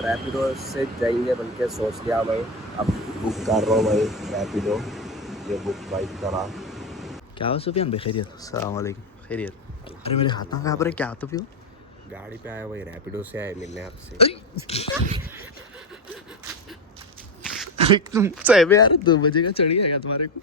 रैपिडो से जाएंगे बन के सोच लिया भाई। अब बुक कर रहा हूँ भाई रैपिडो, ये बुक बाइक करा। क्या हो सुफियान भाई, खैरियत? अस्सलाम वालेकुम, खैरियत? अरे मेरे हाथ में कहाँ पर है, क्या तो पियो। गाड़ी पे आया भाई, रैपिडो से आए मिलने आपसे। अरे तुम सही यार, 2 बजे का चढ़ी है तुम्हारे को।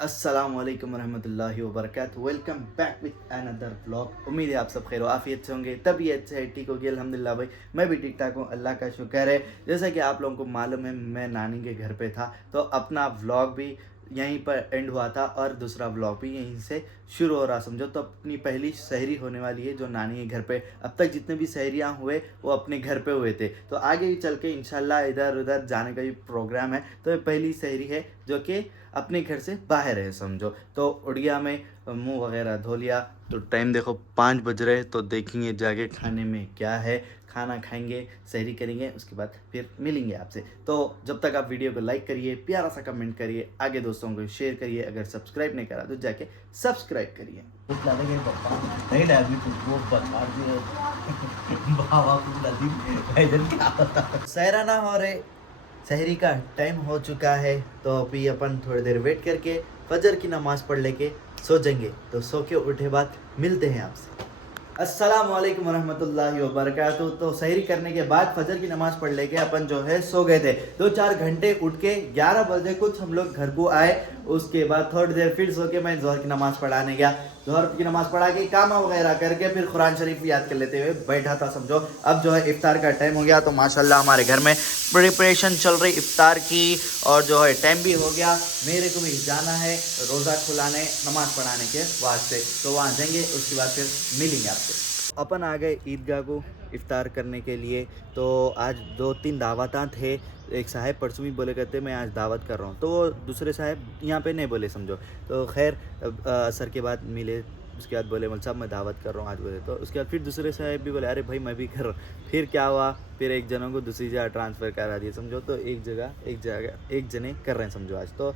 अस्सलाम वालेकुम रहमतुल्लाहि व बरकातहू। Welcome back with another vlog. उम्मीद है आप सब खैर आफियत से होंगे, तबीयत से ठीक होगी अल्हम्दुलिल्लाह भाई। मैं भी ठीक ठाक हूँ, अल्लाह का शुक्र है। जैसा कि आप लोगों को मालूम है, मैं नानी के घर पे था, तो अपना व्लॉग भी यहीं पर एंड हुआ था और दूसरा व्लॉग भी यहीं से शुरू हो रहा समझो। तो अपनी पहली सहरी होने वाली है जो नानी के घर पे। अब तक जितने भी सहरियाँ हुए वो अपने घर पे हुए थे, तो आगे भी चल के इंशाल्लाह इधर उधर जाने का भी प्रोग्राम है। तो ये पहली सहरी है जो कि अपने घर से बाहर है समझो। तो उड़िया में मुंह वगैरह धो लिया, तो टाइम देखो 5 बज रहे, तो देखेंगे जाके खाने में क्या है। खाना खाएंगे, सहरी करेंगे, उसके बाद फिर मिलेंगे आपसे। तो जब तक आप वीडियो को लाइक करिए, प्यारा सा कमेंट करिए, आगे दोस्तों को शेयर करिए, अगर सब्सक्राइब नहीं करा तो जाके सब्सक्राइब करिए। सहरा ना हो रहे, सहरी का टाइम हो चुका है, तो अभी अपन थोड़ी देर वेट करके फजर की नमाज़ पढ़ लेके सो जाएंगे। तो सो के उठे बाद मिलते हैं आपसे। अस्सलाम वालेकुम रहमतुल्लाहि व बरकातहू। तो सहरी करने के बाद फजर की नमाज़ पढ़ लेके अपन जो है सो गए थे। 2-4 घंटे उठ के 11 बजे कुछ हम लोग घर को आए। उसके बाद थोड़ी देर फिर सो के मैं जोहर की नमाज़ पढ़ाने गया। जोहर की नमाज़ पढ़ा के काम वगैरह करके फिर कुरान शरीफ याद कर लेते हुए बैठा था समझो। अब जो है इफ्तार का टाइम हो गया, तो माशाल्लाह हमारे घर में प्रिपरेशन चल रही इफ्तार की, और जो है टाइम भी हो गया। मेरे को भी जाना है रोज़ा खुलाने, नमाज़ पढ़ाने के वास्ते, तो वहाँ जाएंगे, उसके बाद फिर मिलेंगे आपसे। अपन आ गए ईदगाह को इफ्तार करने के लिए। तो आज 2-3 दावतां थे। एक साहब परसों भी बोले करते मैं आज दावत कर रहा हूँ, तो वो दूसरे साहब यहाँ पे नहीं बोले समझो। तो खैर असर के बाद मिले, उसके बाद बोले मौलवी साहब मैं दावत कर रहा हूँ आज बोले। तो उसके बाद फिर दूसरे साहब भी बोले अरे भाई मैं भी कर रहा हूँ। फिर क्या हुआ, फिर एक जनों को दूसरी जगह ट्रांसफ़र करा दिए समझो। तो एक जने कर रहे हैं समझो आज। तो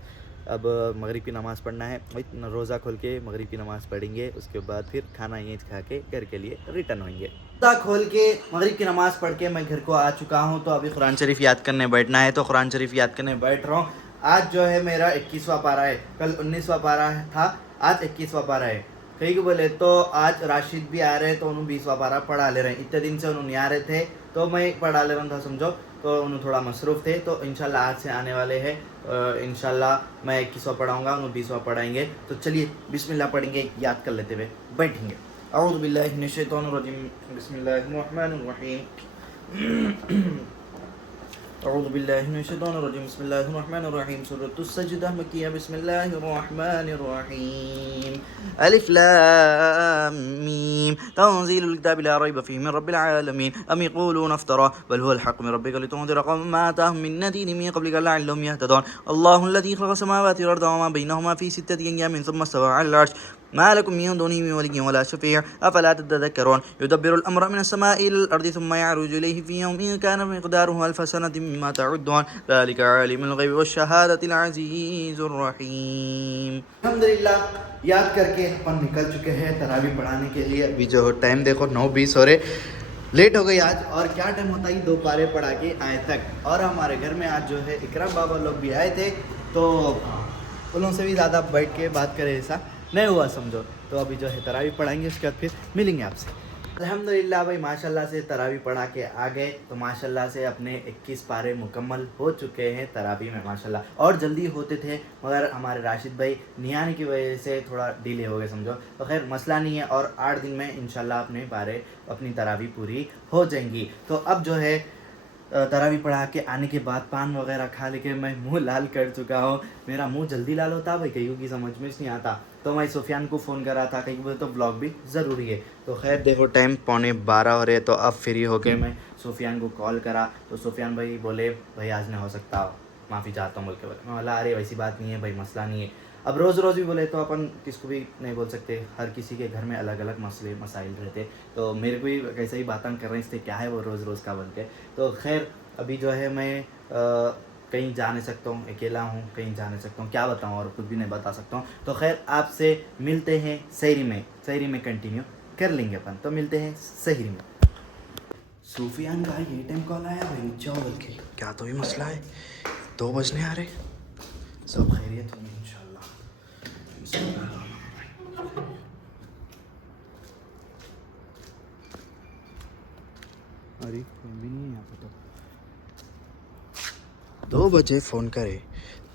अब मगरिब की नमाज़ पढ़ना है, रोज़ा खोल के मगरिब की नमाज़ पढ़ेंगे, उसके बाद फिर खाना ये खा के घर के लिए रिटर्न होंगे। रोज़ा खोल के मगरिब की नमाज़ पढ़ के मैं घर को आ चुका हूँ। तो अभी कुरान शरीफ याद करने बैठना है, तो कुरान शरीफ याद करने बैठ रहा हूँ। आज जो है मेरा 21वां पारा है, कल 19वां पारा था, आज 21वां पारा है। कहीं को बोले तो आज राशिद भी आ रहे हैं, तो उन्होंने 20वां पारा पढ़ा ले रहे हैं। इतने दिन से उन्होंने नहीं आ रहे थे, तो मैं पढ़ा ले रहा था समझो। तो उन्होंने थोड़ा मसरूफ़ थे, तो इंशाल्लाह आज से आने वाले हैं। इंशाल्लाह मैं 21वां पढ़ाऊँगा, उन्होंने 20वां पढ़ाएंगे। तो चलिए बिस्मिल्लाह पढ़ेंगे, याद कर लेते हुए बैठेंगे। औज़ु बिल्लाहि मिनश शैतानिर रजीम, बिस्मिल्लाहिर रहमानिर रहीम। अऊज़ु बिल्लाहि मिनश शैतानिर रजीम, बिस्मिल्लाहिर रहमानिर रहीम। सूरतुस सजदा मक्किया, बिस्मिल्लाहिर रहमानिर रहीम। अलिफ लाम मीम, तंज़ीलुल किताबि ला रैब फ़ीहि मिन रब्बिल आलमीन। अम यक़ूलूना इफ़्तरा बल हुवल हक़्क़ु मिन रब्बिका लितुनज़िरा क़ौमन मा अताहुम मिन नज़ीरिन मिन क़ब्लिका लअल्लहुम यहतदून। अल्लाहुल्लज़ी ख़लक़स समावाति वल अर्ज़ वमा बैनहुमा फ़ी सित्तति अय्यामिन सुम्मा इस्तवा अलल अर्श मा लकुम मिन दुनिहि मिन वलिय्यिन वला शफ़ीअ अफ़ला ततज़क्करून। युदब्बिरुल अम्रा मिनस समाइ इलल अर्ज़ि सुम्मा यअरुजु इलैहि फ़ी यौमिन कान मिक़दारुहु अल्फ़ सनतिन मिम्मा तउद्दून। ज़ालिका आलिमुल ग़ैबि वश्शहादतिल अज़ीज़ुर रहीम। अल्हम्दुलिल्लाह याद करके अपन निकल चुके हैं तरावी पढ़ाने के लिए। अभी जो टाइम देखो 9:20 हो रहे, लेट हो गई आज। और क्या टाइम होता है 2 पारे पढ़ा के आए तक। और हमारे घर में आज जो है इकराम बाबा लोग भी आए थे, तो उनसे भी ज़्यादा बैठ के बात करें ऐसा नहीं हुआ समझो। तो अभी जो है तरावी पढ़ाएंगे, उसके बाद फिर मिलेंगे आपसे। अल्हम्दुलिल्लाह भाई माशाल्लाह से तरावी पढ़ा के आ गए, तो माशाल्लाह से अपने 21 पारे मुकम्मल हो चुके हैं तरावी में माशाल्लाह। और जल्दी होते थे, मगर हमारे राशिद भाई नहीं आने की वजह से थोड़ा डिले हो गए समझो। तो खैर मसला नहीं है, और 8 दिन में इंशाल्लाह अपने पारे अपनी तरावी पूरी हो जाएंगी। तो अब जो है तरावी पढ़ा के आने के बाद पान वगैरह खा लेके मैं मुंह लाल कर चुका हूँ। मेरा मुंह जल्दी लाल होता है भाई, कईयों की समझ में नहीं आता। तो मैं सुफियान को फ़ोन करा था, कहीं बोले तो ब्लॉग भी ज़रूरी है। तो खैर देखो टाइम 11:15 हो रहे, तो अब फ्री होके मैं सुफियान को कॉल करा। तो सुफियान भाई बोले भाई आज नहीं हो सकता, माफ़ी चाहता हूँ बोल के बोले। मैं बोला अरे वैसी बात नहीं है भाई, मसला नहीं है। अब रोज़ रोज़ भी बोले तो अपन किसको भी नहीं बोल सकते, हर किसी के घर में अलग अलग मसले मसाइल रहते। तो मेरे को भी कैसे ही बातें कर रहे हैं, इससे क्या है वो रोज़ रोज़ का बोल के। तो खैर अभी जो है मैं कहीं जा नहीं सकता हूँ, अकेला हूँ, कहीं जा नहीं सकता हूँ, क्या बताऊँ और कुछ भी नहीं बता सकता हूँ। तो खैर आपसे मिलते हैं सहरी में कंटिन्यू कर लेंगे अपन। तो मिलते हैं सहरी में। सूफियान का ये टाइम कॉल आया भाई चावल के क्या तो भी मसला है 2 बजने आ रहे सब खैरियत होगी इंशाल्लाह। अरे कोई भी नहीं है यहाँ पे तो 2 बजे फ़ोन करे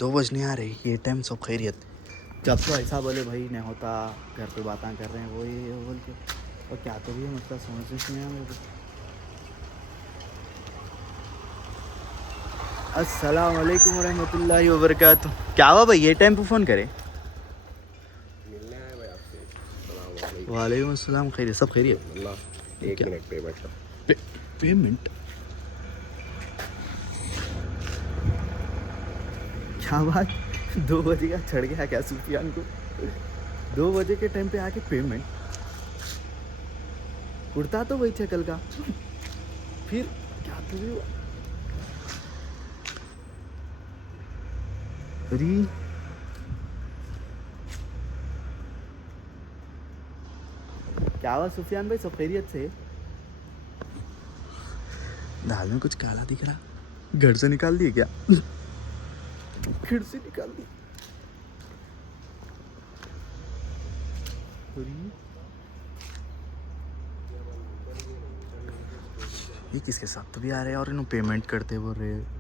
2 बजने आ रहे ये टाइम सब खैरियत जब तो ऐसा बोले भाई नहीं होता घर पे बातें कर रहे हैं वो ये बोल के और क्या तो भी है मतलब समझ नहीं आया मेरे को। अस्सलाम वालेकुम रहमतुल्लाहि व बरकातुहू। क्या हुआ भाई ये टाइम पे फ़ोन करे? मिलना है भाई आपसे। वालेकुम अस्सलाम खैरियत सब खैरियत? अल्लाह 1 मिनट पेमेंट का पेमेंट क्या बात 2 बजे का चढ़ गया क्या सूफियान को 2 बजे के टाइम पे आके पेमेंट कुर्ता तो वही चकल का फिर क्या तो भी हुआ? अरे क्या हुआ सूफियान भाई सब खैरियत से? दाल में कुछ काला दिख रहा घर से निकाल दिए क्या? घर से निकाल दी ये किसके साथ तो भी आ रहे हैं और इन्हों पेमेंट करते बोल रहे हैं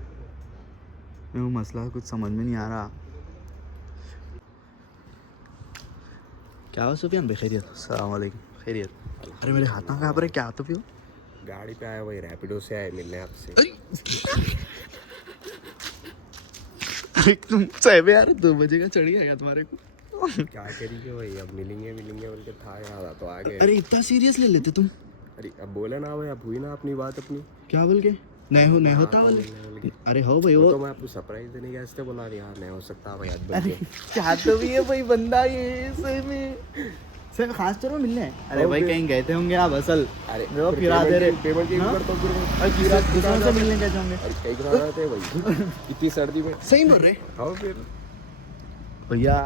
वो मसला कुछ समझ में नहीं आ रहा। क्या हुआ सुफियान भाई खैरियत? अस्सलाम वालेकुम खैरियत? अरे मेरे हाथ में कहाँ पर है क्या तो भी हो? गाड़ी पे आया भाई रैपिडो से आए मिलने आपसे। अरे तुम सही में यार 2 बजे का चढ़ गया क्या तुम्हारे को? क्या करेंगे भाई अब मिलेंगे बोल के था यार तो आ गए। अरे इतना सीरियस ले लेते तुम? अरे अब बोले ना भाई अब हुई ना अपनी बात अपनी। क्या बोल के नहीं होता बोले? अरे हो भाई वो तो वो मैं आपको सरप्राइज देने के वास्ते बोला यार नहीं हो सकता भाई आज अरे क्या तो भी है भाई बंदा ये सही में खास तौर में मिलने हैं। अरे भाई कहीं गए थे होंगे आप असल अरे वो फिरा दे रहे पेमेंट की हाँ? करता हूं फिर और दूसरों से मिलने गए थे होंगे। अरे कहीं करा रहे थे भाई इतनी सर्दी में। सही बोल रहे हाँ फिर भैया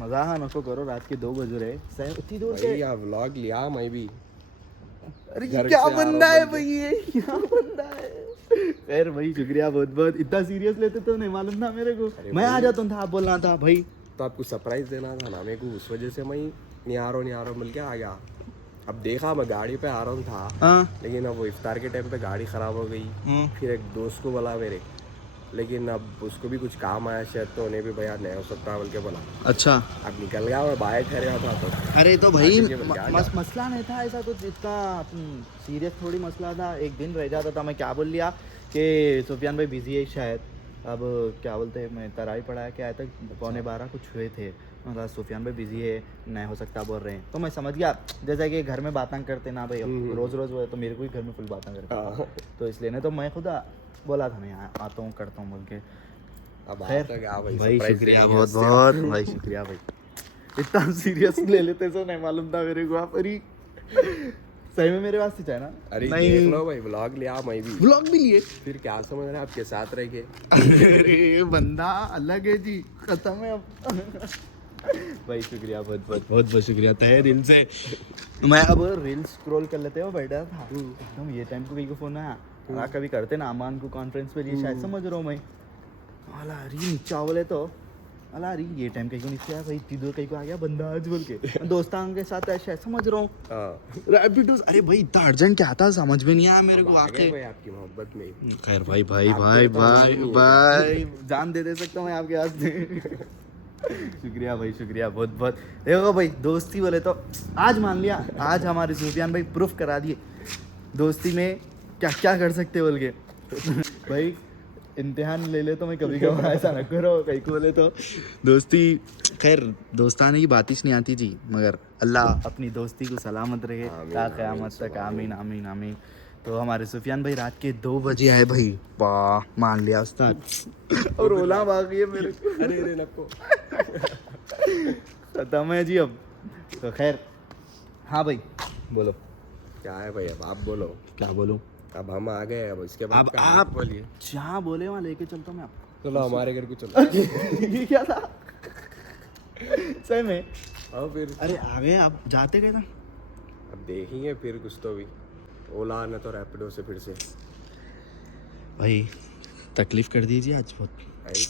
मजाक नको करो रात के 2 बज रहे सही इतनी दूर से। भाई आप व्लॉग लिया मैं भी। अरे घर क्या से आ रहा बंदा हूं है बन भाई ये क्या बंदा है? खैर भाई शुक्रिया बहुत बहुत इतना सीरियस लेते तो नहीं मालूम था मेरे को मैं आ जाता था आप बोलना था भाई तो आपको सरप्राइज देना था ना मेरे को उस वजह से मैं नहीं आ रहा हूं मिल के आ गया। अब देखा मैं गाड़ी पे आ रहा था हाँ लेकिन अब वो इफ्तार के टाइम पे गाड़ी खराब हो गई। फिर एक दोस्त को बोला मेरे लेकिन अब उसको भी कुछ काम आया शायद तो उन्हें भी भैया नहीं हो सकता बोल के बोला। अच्छा अब निकल गया मैं बाहर ठहरा था तो अरे तो भाई आगे के बन गया। मसला नहीं था ऐसा कुछ इतना सीरियस थोड़ी मसला था एक दिन रह जाता था मैं क्या बोल लिया कि सुफियान भाई बिजी है शायद अब क्या बोलते हैं मैं तराई पढ़ाया के आया तक 11:15 कुछ हुए थे मतलब सुफियान भाई बिजी है नहीं हो सकता बोल रहे हैं तो मैं समझ गया जैसा कि घर में बातें करते ना भाई रोज़ रोज़ वो तो मेरे को ही घर में फुल बातें करते तो इसलिए नहीं तो मैं खुद बोला था मैं यहाँ आता हूँ करता हूँ बोल के। अब खैर भाई surprise शुक्रिया देने बहुत के बहुत भाई शुक्रिया भाई इतना सीरियस ले लेते तो नहीं मालूम था मेरे को आप अरे सही में मेरे वास्ते चाहे ना अरे नहीं देख लो भाई व्लॉग लिया मैं भी व्लॉग भी लिए फिर क्या समझ रहे हैं आपके साथ रह के। अरे बंदा अलग है जी खत्म है अब भाई शुक्रिया बहुत शुक्रिया तहे दिल से। मैं अब रील्स स्क्रॉल कर लेते हो बैठा था एकदम ये टाइम को कहीं को फोन आया कभी करते ना अमान को कॉन्फ्रेंस पे लिए शायद समझ रहा हूँ मैं अला अरे चावल है तो अला अरे ये टाइम कहीं को नीचे आया भाई इतनी दूर कहीं को आ गया बंदा आज बोल के दोस्तान के साथ ऐसा समझ रहा हूँ रैपिडो अरे भाई इतना अर्जेंट क्या था समझ में नहीं आया मेरे को आके भाई आपकी मोहब्बत में खैर भाई जान दे सकता हूँ मैं आपके वास्ते शुक्रिया भाई शुक्रिया बहुत बहुत देखो भाई दोस्ती बोले तो आज मान लिया आज हमारे सूफियान भाई प्रूफ करा दिए दोस्ती में क्या क्या कर सकते बोल के भाई इम्तिहान ले ले तो मैं कभी कभी ऐसा न करो कहीं को बोले तो दोस्ती खैर दोस्ताने की बात ही नहीं आती जी मगर अल्लाह अपनी दोस्ती को सलामत रखे ता क़यामत तक आमीन आमीन आमीन। तो हमारे सुफियान भाई रात के 2 बजे आए भाई वाह मान लिया उस्ताद और रोला भाग गई है मेरे को अरे नको खत्म है जी अब तो खैर हाँ भाई बोलो क्या है भाई अब आप बोलो क्या बोलूँ अब हम आ गए अब इसके बाद अब क्या आप बोलिए। जहाँ बोले वहाँ लेके चलता हूँ मैं आपको चलो हमारे घर को चलो। ये क्या था सही में हाँ फिर अरे आ गए आप जाते गए था अब देखेंगे फिर कुछ तो भी ओला न तो रैपिडो से फिर से भाई तकलीफ कर दीजिए आज बहुत भाई।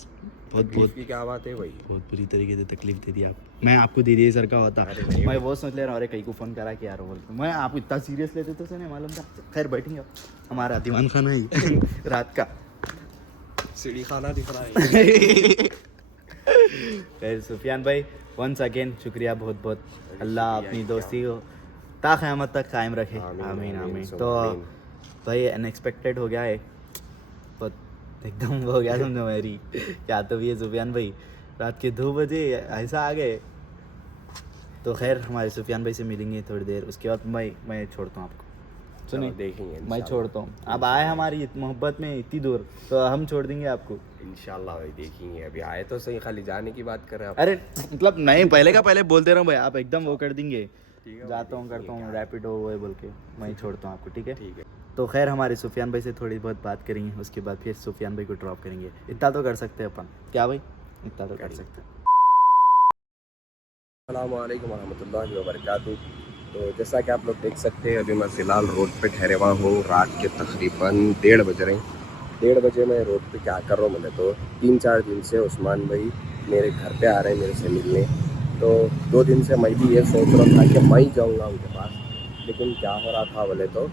बहुत तकलीफ की क्या बात है भाई? बहुत बुरी तरीके से तकलीफ दे दी आप। मैं आपको दे दिए सर का होता अरे नहीं मैं वो सोच ले रहा हूँ, अरे कहीं को फ़ोन करा कि यार बोल मैं आप इतना सीरियस लेते तो नहीं मालूम था। खैर बैठेंगे अब, हमारा दीवान खाना ही रात का सीढ़ी खाना दिख रहा है। खैर सुफियान भाई वंस अगेन शुक्रिया बहुत बहुत। अल्लाह शुक्रिया, अपनी क्या? दोस्ती को ता क़यामत तक कायम रखे। आमीन, आमीन आमीन, आमीन। सुम्मा तो आमीन। भाई अनएक्सपेक्टेड हो गया है, बहुत एकदम वो हो गया समझो मेरी क्या तो भी है सुफियान भाई रात के 2 बजे ऐसा आ गए। तो खैर हमारे सुफियान भाई से मिलेंगे थोड़ी देर, उसके बाद मैं छोड़ता हूँ आपको। सुनिए चलो देखेंगे मैं इंशाल्लाह। छोड़ता हूँ, अब आए हमारी मोहब्बत में इतनी दूर तो हम छोड़ देंगे आपको। इंशाल्लाह भाई देखेंगे। अभी आए तो सही, खाली जाने की बात कर रहे हैं आप। अरे मतलब नहीं पहले का पहले बोल दे रहा हूँ भाई, आप एकदम वो कर देंगे। ठीक है, जाता हूँ करता हूँ रैपिडो वो बोल के मैं छोड़ता हूँ आपको, ठीक है। ठीक है। तो खैर हमारे सुफियान भाई से थोड़ी बहुत बात करेंगे, उसके बाद फिर सुफियान भाई को ड्रॉप करेंगे। इतना तो कर सकते हैं अपन, क्या भाई इतना तो कर सकते हैं। अस्सलामुअलैकुम वरहमतुल्लाहि वबरकातुहू। तो जैसा कि आप लोग देख सकते हैं, अभी मैं फ़िलहाल रोड पे ठहरे हुआ हूँ। रात के तकरीबन 1:30 बज रहे हैं। 1:30 बजे मैं रोड पे क्या कर रहा हूँ, मैंने तो 3-4 दिन से उस्मान भाई मेरे घर पे आ रहे हैं मेरे से मिलने। तो 2 दिन से मैं भी ये सोच रहा था कि मैं ही जाऊँगा उनके पास, लेकिन क्या हो रहा था बोले तो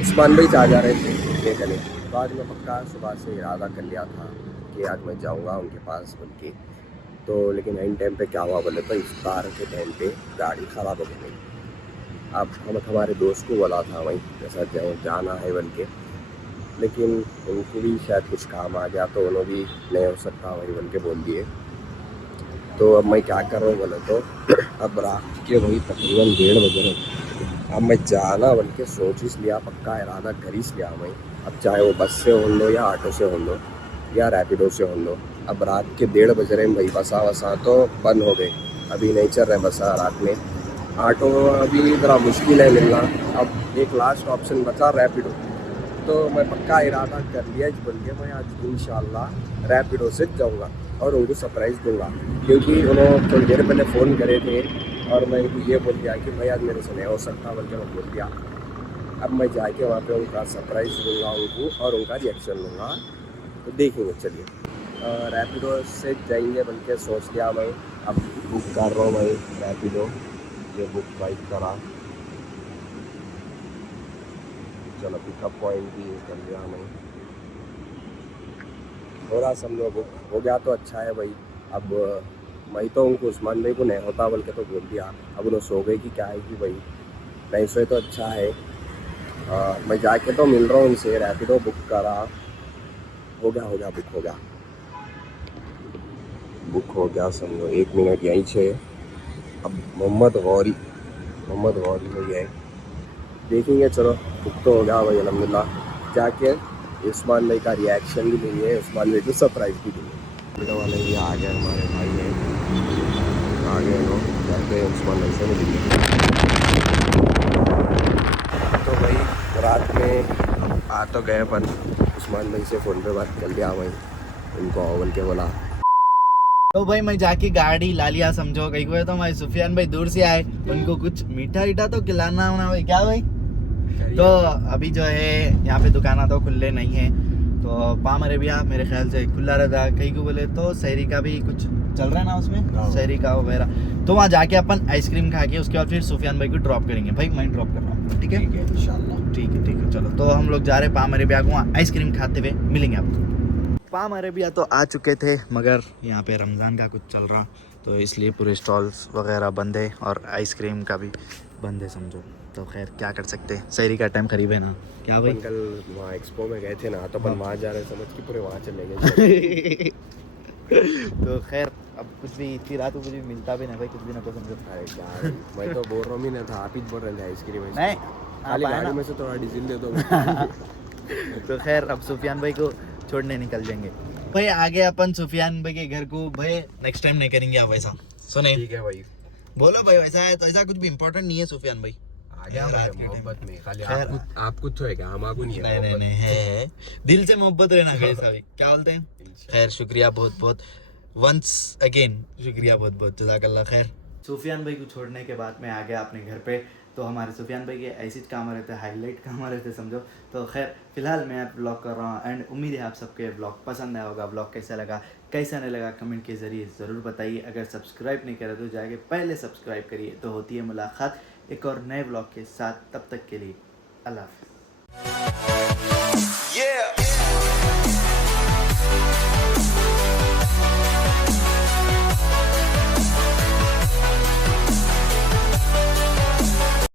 उस्मान भाई आ जा रहे थे मिलने के लिए। तो आज मैं पक्का सुबह से इरादा कर लिया था कि आज मैं जाऊँगा उनके पास बोल के। तो लेकिन एंड टाइम पे क्या हुआ बोले तो इफ्तार के टाइम पे गाड़ी ख़राब हो गई। अब हमारे दोस्त को बोला था वहीं जैसा जाना है बोल के, लेकिन उनको भी शायद कुछ काम आ गया तो उन्होंने भी नहीं हो सकता वही बोल के बोल दिए। तो अब मैं क्या कर रहा हूँ बोले तो अब रात के वही तकरीबन 1:30 बज रहे। अब मैं जाना बोल के सोच ही लिया, पक्का इरादा कर ही लिया मैं। अब चाहे वो बस से हो लो या ऑटो से हो लो या रैपिडो से हो लो। अब रात के 1:30 बज रहे हैं भाई, बसा वसा तो बंद हो गए, अभी नहीं चल रहे बसा रात में। ऑटो अभी ज़रा मुश्किल है मिलना। अब एक लास्ट ऑप्शन बचा रैपिडो। तो मैं पक्का इरादा कर लिया इस बोल के मैं आज इंशाल्लाह रैपिडो से जाऊंगा और उनको सरप्राइज़ दूंगा, क्योंकि उन्होंने थोड़ी देर पहले फ़ोन करे थे और मैं उनको ये बोल दिया कि भाई आज मेरे से नहीं हो सकता बोल के मैं बोल दिया। अब मैं जाके वहाँ पे उनका सरप्राइज़ दूंगा उनको और उनका रिएक्शन लूँगा। तो देखेंगे, चलिए रैपिडो से जाएंगे बोल के सोच लिया मैं। अब बुक कर रहा हूँ मैं रैपिडो, ये बुक बाइक करा। चलो पिकअप पॉइंट भी कर लिया मैं, थोड़ा समझो बुक हो गया तो अच्छा है भाई। अब मैं तो उनको उस्मान भाई को नहीं होता बोल के तो बोल दिया। अब उन्हें सो गए कि क्या है कि भाई नहीं सोए तो अच्छा है। मैं जाके तो मिल रहा हूँ उनसे, रैपिडो बुक करा, हो गया बुक हो गया समझो। 1 मिनट यहीं से। अब मोहम्मद गौरी भैया है, देखेंगे। चलो बुक तो हो गया भाई अल्हम्दुलिल्लाह। जाके उस्मान भाई का रिएक्शन भी लेंगे, उस्मान भाई को सरप्राइज़ भी देंगे। बेटा वाले भी आ गए, हमारे भाई हैं आ गए लोग, जाते हैं उस्मान भाई से मिलेंगे। तो भाई रात में आ तो गए अपन, उस्मान भाई से फ़ोन पे बात कर लिया भाई, उनको आओ बोल के बोला। तो भाई मैं जाके गाड़ी ला लिया समझो। कहीं को तो भाई सुफियान भाई दूर से आए, उनको कुछ मीठा ईठा तो खिलाना होना भाई, क्या भाई। तो अभी जो है यहाँ पे दुकाना तो खुले नहीं है, तो पाम अरेबिया मेरे ख्याल से खुला रहता है। कहीं को बोले तो शहरी का भी कुछ चल रहा है ना उसमें, शहरी का वगैरह। तो वहाँ जाके अपन आइसक्रीम खा के उसके बाद फिर सुफियान भाई को ड्रॉप करेंगे। भाई मैं ड्रॉप कर रहा हूँ, ठीक है इंशाल्लाह। ठीक है चलो। तो हम लोग जा रहे हैं पाम अरेबिया को, वहाँ आइसक्रीम खाते हुए मिलेंगे आपको। पाम अरेबिया तो आ चुके थे, मगर यहाँ पे रमज़ान का कुछ चल रहा तो इसलिए पूरे स्टॉल्स वगैरह बंद है और आइसक्रीम का भी बंद है समझो। तो खैर क्या कर सकते हैं, शहरी का टाइम करीब है ना, क्या भाई। कल वहाँ एक्सपो में गए थे ना, तो अपन वहाँ जा रहे समझ के पूरे वहाँ चले गए। तो खैर अब कुछ भी इतनी रात को कुछ भी मिलता भी नहीं भाई, कुछ भी ना को समझो। अरे क्या मैं तो बोल रहा हूँ ना था, आप ही बोल रहे थे आइसक्रीम नहीं खाली आप आए गाड़ी ना। में से थोड़ा डीजल दे दो। तो खैर अब सुफियान भाई को छोड़ने निकल जाएंगे भाई। आगे अपन सुफियान भाई के घर को भाई नेक्स्ट टाइम नहीं करेंगे आप ऐसा, सुने। ठीक है भाई, बोलो भाई वैसा है तो ऐसा कुछ भी इम्पोर्टेंट नहीं है सुफियान भाई। आ गया रात मेरे के मोहब्बत में, खाली खैर। आप कुछ तो है क्या, हम आपको नहीं है नहीं मोहब्बत। है दिल से मोहब्बत रहना कैसा भाई, क्या बोलते हैं। खैर शुक्रिया बहुत बहुत, वंस अगेन शुक्रिया बहुत बहुत, जज़ाकल्लाह खैर। सुफियान भाई को छोड़ने के बाद मैं आ गया अपने घर पे। तो हमारे सुफियान भाई के ऐसे काम रहते हैं, हाईलाइट काम रहते समझो। तो खैर फिलहाल मैं ब्लॉग कर रहा हूँ एंड उम्मीद है आप सबके ब्लॉग पसंद आया होगा। ब्लॉग कैसा लगा कैसा नहीं लगा कमेंट के ज़रिए ज़रूर बताइए। अगर सब्सक्राइब नहीं करा तो जाके पहले सब्सक्राइब करिए। तो होती है मुलाकात एक और नए ब्लॉग के साथ, तब तक के लिए अल्लाह हाफ़िज़। Yeah.